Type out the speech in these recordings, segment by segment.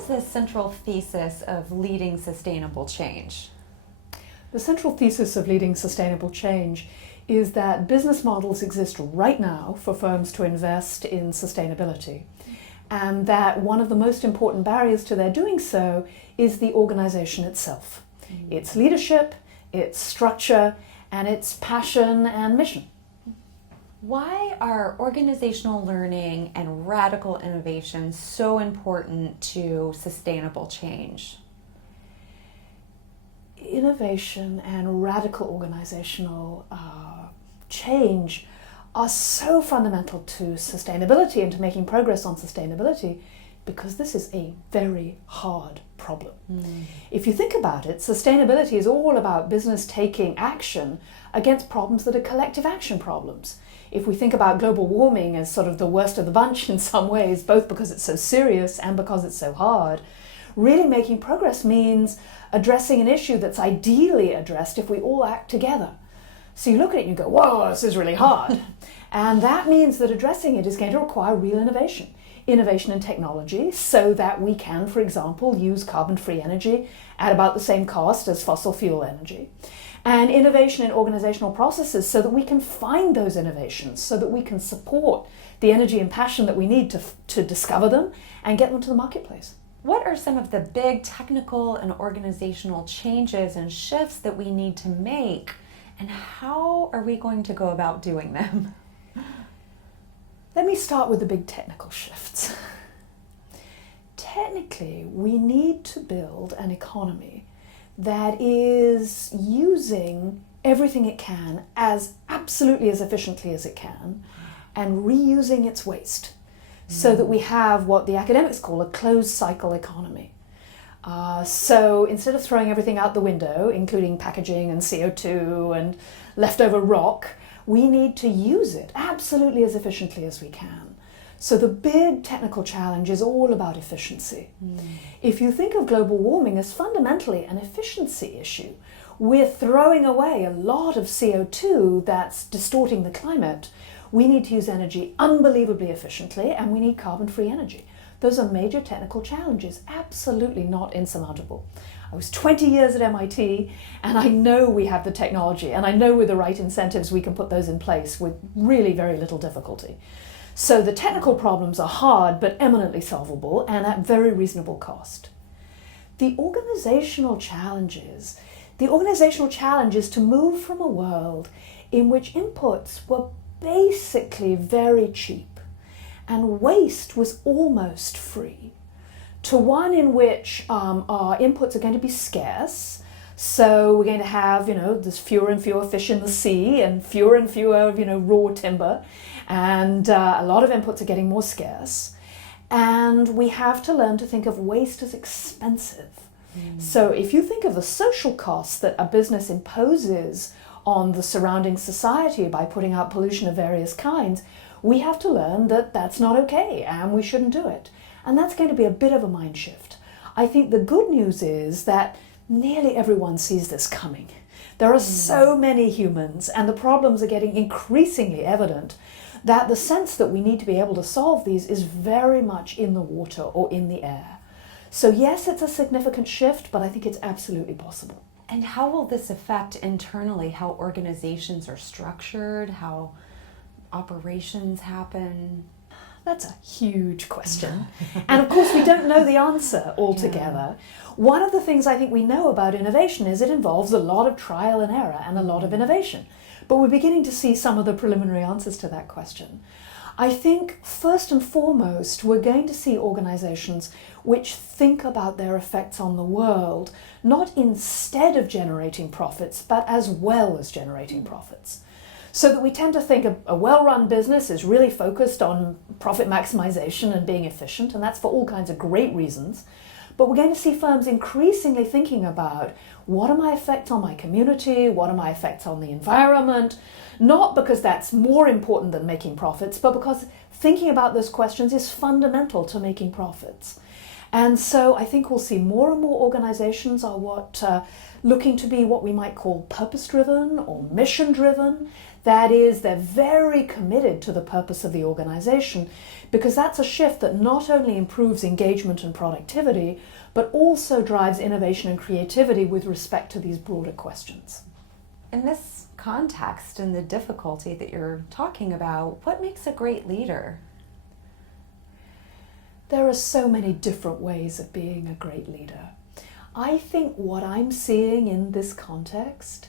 is the central thesis of leading sustainable change? The central thesis of leading sustainable change is that business models exist right now for firms to invest in sustainability, and that one of the most important barriers to their doing so is the organization itself. Its leadership, its structure, and its passion and mission. Why are organizational learning and radical innovation so important to sustainable change? Innovation and radical organizational change are so fundamental to sustainability and to making progress on sustainability because this is a very hard problem. If you think about it, sustainability is all about business taking action against problems that are collective action problems. If we think about global warming as sort of the worst of the bunch in some ways, both because it's so serious and because it's so hard, really making progress means addressing an issue that's ideally addressed if we all act together. So you look at it and you go, whoa, this is really hard. And that means that addressing it is going to require real innovation. Innovation in technology so that we can, for example, use carbon-free energy at about the same cost as fossil fuel energy. And innovation in organizational processes so that we can find those innovations, so that we can support the energy and passion that we need to discover them and get them to the marketplace. What are some of the big technical and organizational changes and shifts that we need to make, and how are we going to go about doing them? Let me start with the big technical shifts. Technically, we need to build an economy that is using everything it can as absolutely as efficiently as it can and reusing its waste so that we have what the academics call a closed cycle economy. So instead of throwing everything out the window, including packaging and CO2 and leftover rock, we need to use it absolutely as efficiently as we can. So the big technical challenge is all about efficiency. If you think of global warming as fundamentally an efficiency issue, we're throwing away a lot of CO2 that's distorting the climate. We need to use energy unbelievably efficiently, and we need carbon-free energy. Those are major technical challenges, absolutely not insurmountable. I was 20 years at MIT, and I know we have the technology, and I know with the right incentives we can put those in place with really very little difficulty. So the technical problems are hard, but eminently solvable, and at very reasonable cost. The organizational challenge is to move from a world in which inputs were basically very cheap and waste was almost free, to one in which our inputs are going to be scarce. So we're going to have, there's fewer and fewer fish in the sea and fewer, raw timber. And a lot of inputs are getting more scarce. And we have to learn to think of waste as expensive. So if you think of the social costs that a business imposes on the surrounding society by putting out pollution of various kinds, we have to learn that that's not okay and we shouldn't do it. And that's going to be a bit of a mind shift. I think the good news is that nearly everyone sees this coming. There are so many humans, and the problems are getting increasingly evident, that the sense that we need to be able to solve these is very much in the water or in the air. So yes, it's a significant shift, but I think it's absolutely possible. And how will this affect internally how organizations are structured, how operations happen? That's a huge question. And of course, we don't know the answer altogether. One of the things I think we know about innovation is it involves a lot of trial and error and a lot of innovation. But we're beginning to see some of the preliminary answers to that question. I think first and foremost, we're going to see organizations which think about their effects on the world, not instead of generating profits, but as well as generating profits. So that we tend to think a well-run business is really focused on profit maximization and being efficient, and that's for all kinds of great reasons. But we're going to see firms increasingly thinking about what are my effects on my community, what are my effects on the environment, not because that's more important than making profits, but because thinking about those questions is fundamental to making profits. And so I think we'll see more and more organizations are what looking to be what we might call purpose-driven or mission-driven. That is, they're very committed to the purpose of the organization, because that's a shift that not only improves engagement and productivity, but also drives innovation and creativity with respect to these broader questions. In this context and the difficulty that you're talking about, what makes a great leader? There are so many different ways of being a great leader. I think what I'm seeing in this context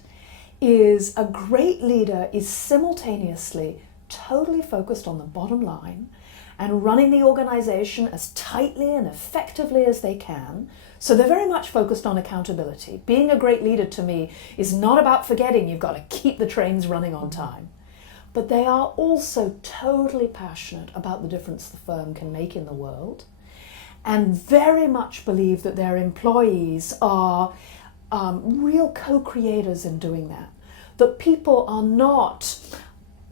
is a great leader is simultaneously totally focused on the bottom line and running the organization as tightly and effectively as they can. So they're very much focused on accountability. Being a great leader to me is not about forgetting you've got to keep the trains running on time. But they are also totally passionate about the difference the firm can make in the world, and very much believe that their employees are real co-creators in doing that. That people are not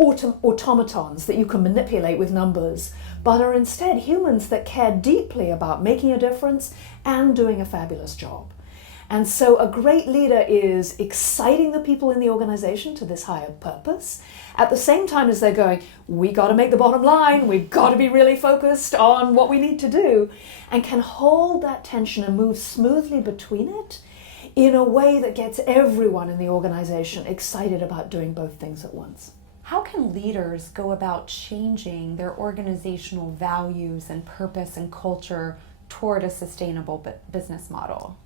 automatons that you can manipulate with numbers, but are instead humans that care deeply about making a difference and doing a fabulous job. And so a great leader is exciting the people in the organization to this higher purpose, at the same time as they're going, we got to make the bottom line, we've got to be really focused on what we need to do, and can hold that tension and move smoothly between it in a way that gets everyone in the organization excited about doing both things at once. How can leaders go about changing their organizational values and purpose and culture toward a sustainable business model?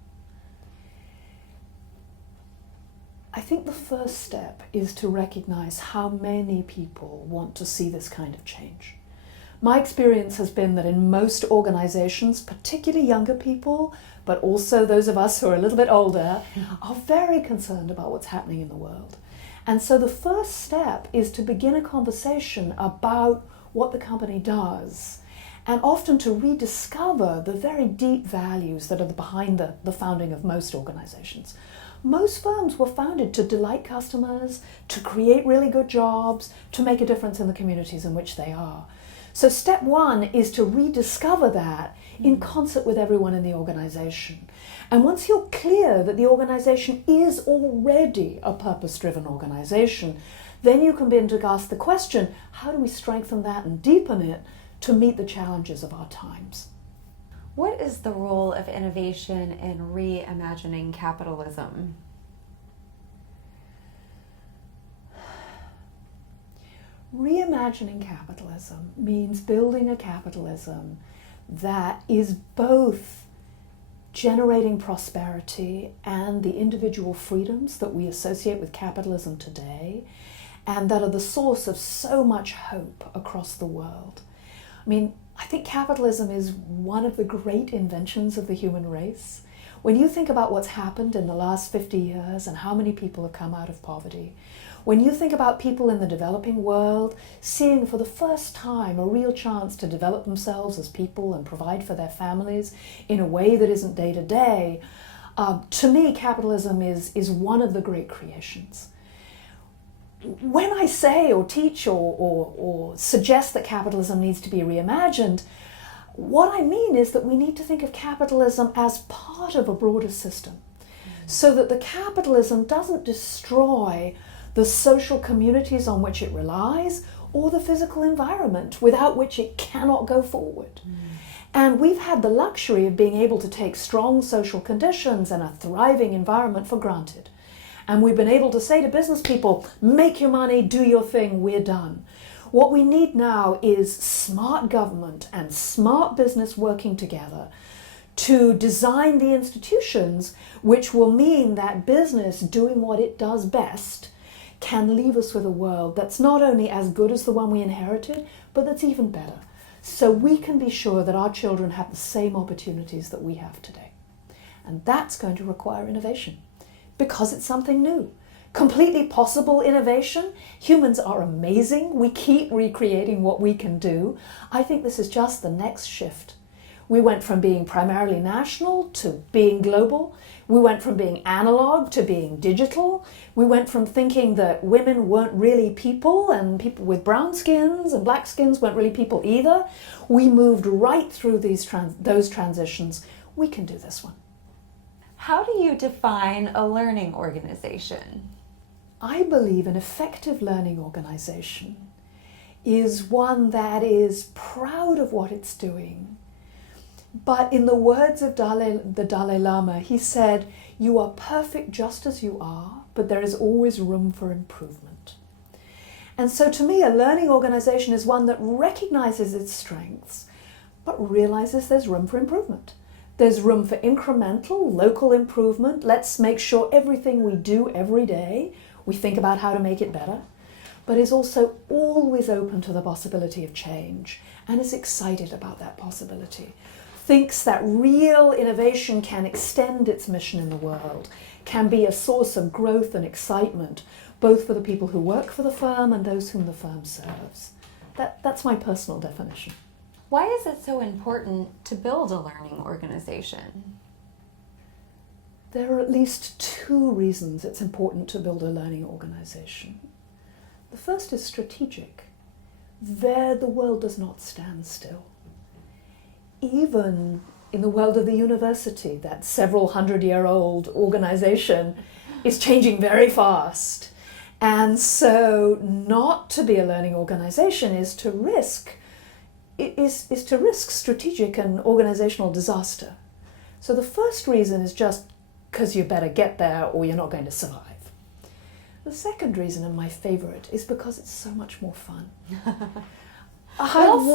I think the first step is to recognize how many people want to see this kind of change. My experience has been that in most organizations, particularly younger people, but also those of us who are a little bit older, are very concerned about what's happening in the world. And so the first step is to begin a conversation about what the company does, and often to rediscover the very deep values that are behind the founding of most organizations. Most firms were founded to delight customers, to create really good jobs, to make a difference in the communities in which they are. So step one is to rediscover that in concert with everyone in the organization. And once you're clear that the organization is already a purpose-driven organization, then you can begin to ask the question, how do we strengthen that and deepen it to meet the challenges of our times? What is the role of innovation in reimagining capitalism? Reimagining capitalism means building a capitalism that is both generating prosperity and the individual freedoms that we associate with capitalism today, and that are the source of so much hope across the world. I mean, I think capitalism is one of the great inventions of the human race. When you think about what's happened in the last 50 years and how many people have come out of poverty, when you think about people in the developing world seeing for the first time a real chance to develop themselves as people and provide for their families in a way that isn't day to day, to me, capitalism is one of the great creations. When I say or teach or suggest that capitalism needs to be reimagined, what I mean is that we need to think of capitalism as part of a broader system, so that the capitalism doesn't destroy the social communities on which it relies or the physical environment without which it cannot go forward. And we've had the luxury of being able to take strong social conditions and a thriving environment for granted. And we've been able to say to business people, make your money, do your thing, we're done. What we need now is smart government and smart business working together to design the institutions which will mean that business doing what it does best can leave us with a world that's not only as good as the one we inherited, but that's even better. So we can be sure that our children have the same opportunities that we have today. And that's going to require innovation, because it's something new. Completely possible innovation. Humans are amazing. We keep recreating what we can do. I think this is just the next shift. We went from being primarily national to being global. We went from being analog to being digital. We went from thinking that women weren't really people and people with brown skins and black skins weren't really people either. We moved right through those transitions. We can do this one. How do you define a learning organization? I believe an effective learning organization is one that is proud of what it's doing. But in the words of the Dalai Lama, he said, "You are perfect just as you are, but there is always room for improvement." And so to me, a learning organization is one that recognizes its strengths, but realizes there's room for improvement. There's room for incremental, local improvement. Let's make sure everything we do every day, we think about how to make it better, but is also always open to the possibility of change and is excited about that possibility. Thinks that real innovation can extend its mission in the world, can be a source of growth and excitement, both for the people who work for the firm and those whom the firm serves. That's my personal definition. Why is it so important to build a learning organization? There are at least two reasons it's important to build a learning organization. The first is strategic. There, the world does not stand still. Even in the world of the university, that several hundred-year-old organization is changing very fast. And so not to be a learning organization is to risk strategic and organizational disaster. So the first reason is just because you better get there or you're not going to survive. The second reason, and my favorite, is because it's so much more fun. I've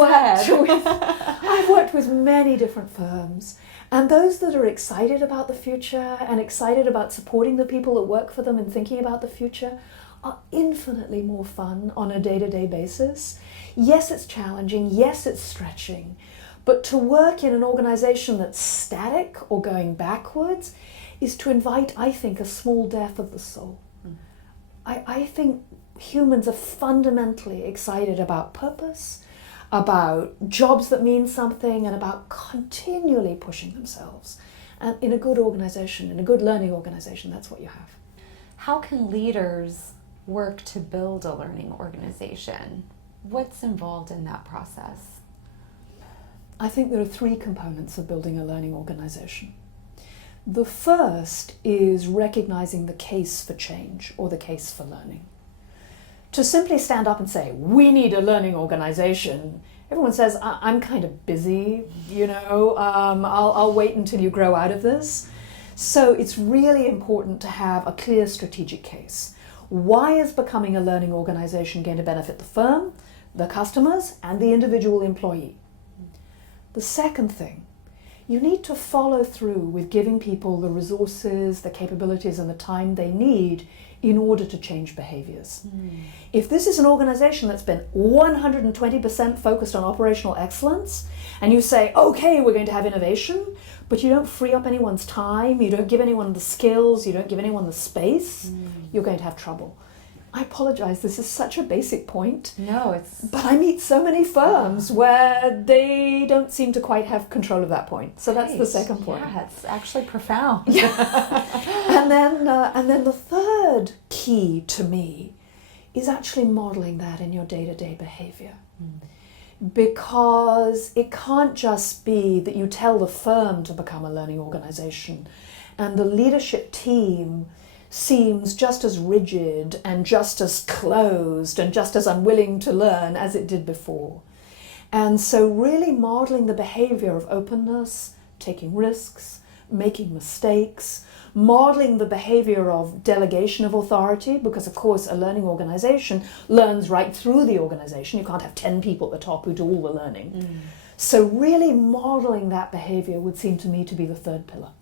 worked with many different firms, and those that are excited about the future and excited about supporting the people that work for them and thinking about the future are infinitely more fun on a day-to-day basis. Yes, it's challenging. Yes, it's stretching. But to work in an organization that's static or going backwards is to invite, I think, a small death of the soul. I think humans are fundamentally excited about purpose, about jobs that mean something, and about continually pushing themselves. And in a good organization, in a good learning organization, that's what you have. How can leaders work to build a learning organization? What's involved in that process? I think there are three components of building a learning organization. The first is recognizing the case for change or the case for learning. To simply stand up and say, we need a learning organization, everyone says, I'm kind of busy, I'll wait until you grow out of this. So it's really important to have a clear strategic case. Why is becoming a learning organization going to benefit the firm, the customers, and the individual employee? The second thing, you need to follow through with giving people the resources, the capabilities, and the time they need in order to change behaviors. If this is an organization that's been 120% focused on operational excellence, and you say, okay, we're going to have innovation, but you don't free up anyone's time, you don't give anyone the skills, you don't give anyone the space, you're going to have trouble. I apologize, this is such a basic point. No, it's... But I meet so many firms where they don't seem to quite have control of that point. So that's the second point. Yeah, it's actually profound. And then the third key to me is actually modeling that in your day-to-day behavior. Because it can't just be that you tell the firm to become a learning organization and the leadership team seems just as rigid and just as closed and just as unwilling to learn as it did before. And so really modeling the behavior of openness, taking risks, making mistakes, modeling the behavior of delegation of authority, because of course a learning organization learns right through the organization. You can't have 10 people at the top who do all the learning. So really modeling that behavior would seem to me to be the third pillar.